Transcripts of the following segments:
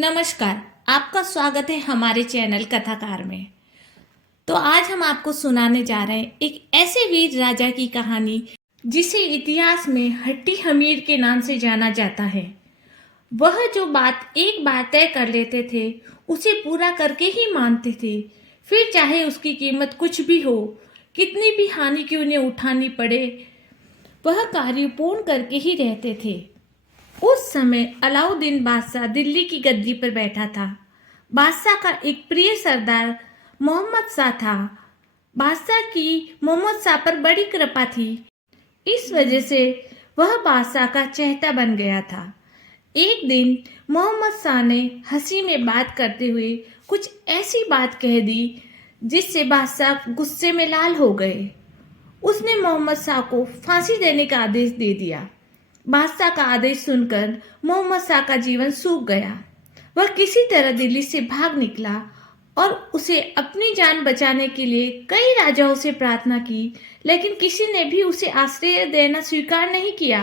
नमस्कार, आपका स्वागत है हमारे चैनल कथाकार में। तो आज हम आपको सुनाने जा रहे हैं एक ऐसे वीर राजा की कहानी जिसे इतिहास में हट्टी हमीर के नाम से जाना जाता है। वह जो बात एक बार तय कर लेते थे उसे पूरा करके ही मानते थे, फिर चाहे उसकी कीमत कुछ भी हो, कितनी भी हानि की उन्हें उठानी पड़े, वह कार्य पूर्ण करके ही रहते थे। उस समय अलाउद्दीन बादशाह दिल्ली की गद्दी पर बैठा था। बादशाह का एक प्रिय सरदार मोहम्मद शाह था। बादशाह की मोहम्मद शाह पर बड़ी कृपा थी, इस वजह से वह बादशाह का चहेता बन गया था। एक दिन मोहम्मद शाह ने हंसी में बात करते हुए कुछ ऐसी बात कह दी जिससे बादशाह गुस्से में लाल हो गए। उसने मोहम्मद शाह को फांसी देने का आदेश दे दिया। बादशाह का आदेश सुनकर मोहम्मद शाह का जीवन सूख गया। वह किसी तरह दिल्ली से भाग निकला और उसे अपनी जान बचाने के लिए कई राजाओं से प्रार्थना की, लेकिन किसी ने भी उसे आश्रय देना स्वीकार नहीं किया।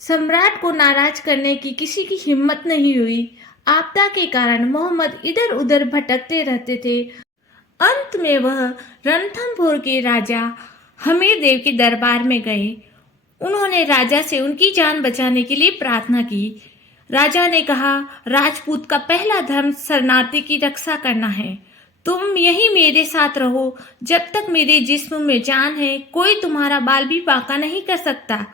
सम्राट को नाराज करने की किसी की हिम्मत नहीं हुई। आपदा के कारण मोहम्मद इधर उधर भटकते रहते थे। अंत में वह रणथंभौर के राजा हमीर देव के दरबार में गए। उन्होंने राजा से उनकी जान बचाने के लिए प्रार्थना की। राजा ने कहा, राजपूत का पहला धर्म शरणार्थी की रक्षा करना है। तुम यहीं मेरे साथ रहो, जब तक मेरे जिस्म में जान है कोई तुम्हारा बाल भी बांका नहीं कर सकता।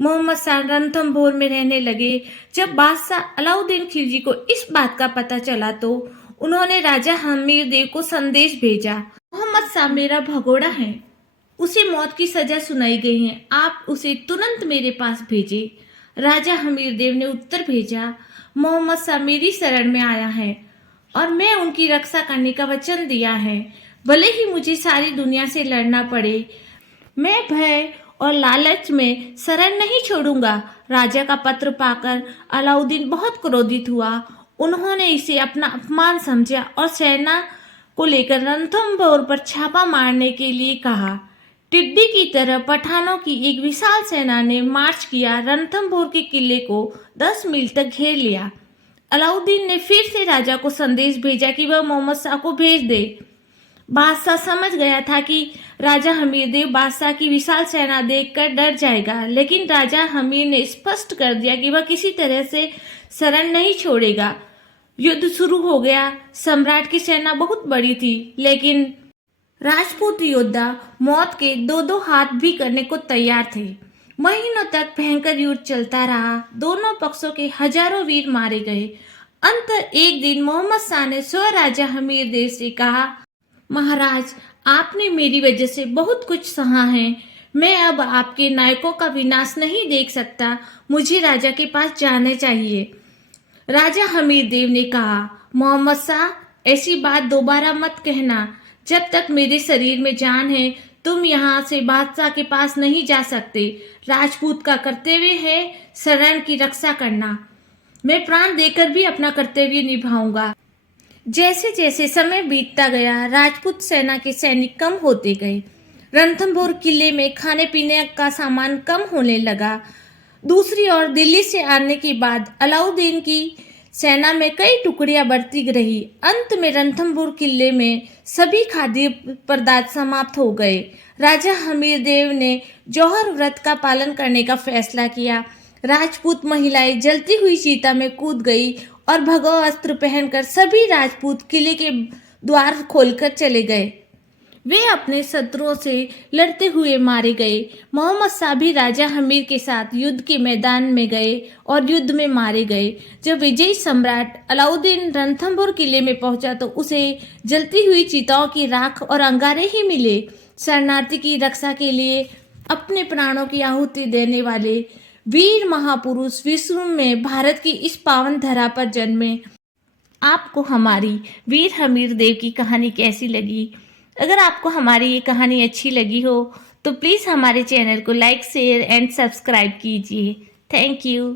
मोहम्मद शाह रणथंभौर में रहने लगे। जब बादशाह अलाउद्दीन खिलजी को इस बात का पता चला तो उन्होंने राजा हमीर देव को संदेश भेजा, मोहम्मद शाह मेरा भगोड़ा है, उसे मौत की सजा सुनाई गई है, आप उसे तुरंत मेरे पास भेजें। राजा हमीर देव ने उत्तर भेजा, मोहम्मद शाह मेरी शरण में आया है और मैं उनकी रक्षा करने का वचन दिया है। भले ही मुझे सारी दुनिया से लड़ना पड़े, मैं भय और लालच में शरण नहीं छोड़ूंगा। राजा का पत्र पाकर अलाउद्दीन बहुत क्रोधित हुआ। उन्होंने इसे अपना अपमान समझा और सेना को लेकर रणथंभौर पर छापा मारने के लिए कहा। टिड्डी की तरह पठानों की एक विशाल सेना ने मार्च किया। रणथंभौर के किले को 10 मील तक घेर लिया। अलाउद्दीन ने फिर से राजा को संदेश भेजा कि वह मोहम्मद शाह को भेज दे। बादशाह समझ गया था कि राजा हमीर देव बादशाह की विशाल सेना देखकर डर जाएगा, लेकिन राजा हमीर ने स्पष्ट कर दिया कि वह किसी तरह से शरण नहीं छोड़ेगा। युद्ध शुरू हो गया। सम्राट की सेना बहुत बड़ी थी, लेकिन राजपूत योद्धा मौत के दो दो हाथ भी करने को तैयार थे। महीनों तक भयंकर युद्ध चलता रहा। दोनों पक्षों के हजारों वीर मारे गए। अंत एक दिन मोहम्मद शाह ने स्वयं राजा हमीर देव से कहा, महाराज, आपने मेरी वजह से बहुत कुछ सहा है। मैं अब आपके नायकों का विनाश नहीं देख सकता। मुझे राजा के पास जाना चाहिए। राजा हमीर देव ने कहा, मोहम्मद शाह, ऐसी बात दोबारा मत कहना। जब तक मेरे शरीर में जान है तुम यहाँ से बादशाह के पास नहीं जा सकते। राजपूत का कर्तव्य है शरण की रक्षा करना। मैं प्राण देकर भी अपना कर्तव्य निभाऊंगा। जैसे जैसे समय बीतता गया, राजपूत सेना के सैनिक कम होते गए। रणथंभौर किले में खाने पीने का सामान कम होने लगा। दूसरी ओर दिल्ली से आने के बाद अलाउद्दीन की सेना में कई टुकड़ियां बढ़ती रही। अंत में रणथंभौर किले में सभी खाद्य पदार्थ समाप्त हो गए। राजा हमीर देव ने जौहर व्रत का पालन करने का फैसला किया। राजपूत महिलाएं जलती हुई चिता में कूद गई और भगवा वस्त्र पहनकर सभी राजपूत किले के द्वार खोलकर चले गए। वे अपने शत्रुओं से लड़ते हुए मारे गए। मोहम्मद शाह भी राजा हमीर के साथ युद्ध के मैदान में गए और युद्ध में मारे गए। जब विजयी सम्राट अलाउद्दीन रणथंभौर किले में पहुंचा तो उसे जलती हुई चिताओं की राख और अंगारे ही मिले। शरणार्थी की रक्षा के लिए अपने प्राणों की आहुति देने वाले वीर महापुरुष विश्व में भारत की इस पावन धरा पर जन्मे। आपको हमारी वीर हमीर देव की कहानी कैसी लगी? अगर आपको हमारी ये कहानी अच्छी लगी हो तो प्लीज़ हमारे चैनल को लाइक, शेयर एंड सब्सक्राइब कीजिए। Thank you.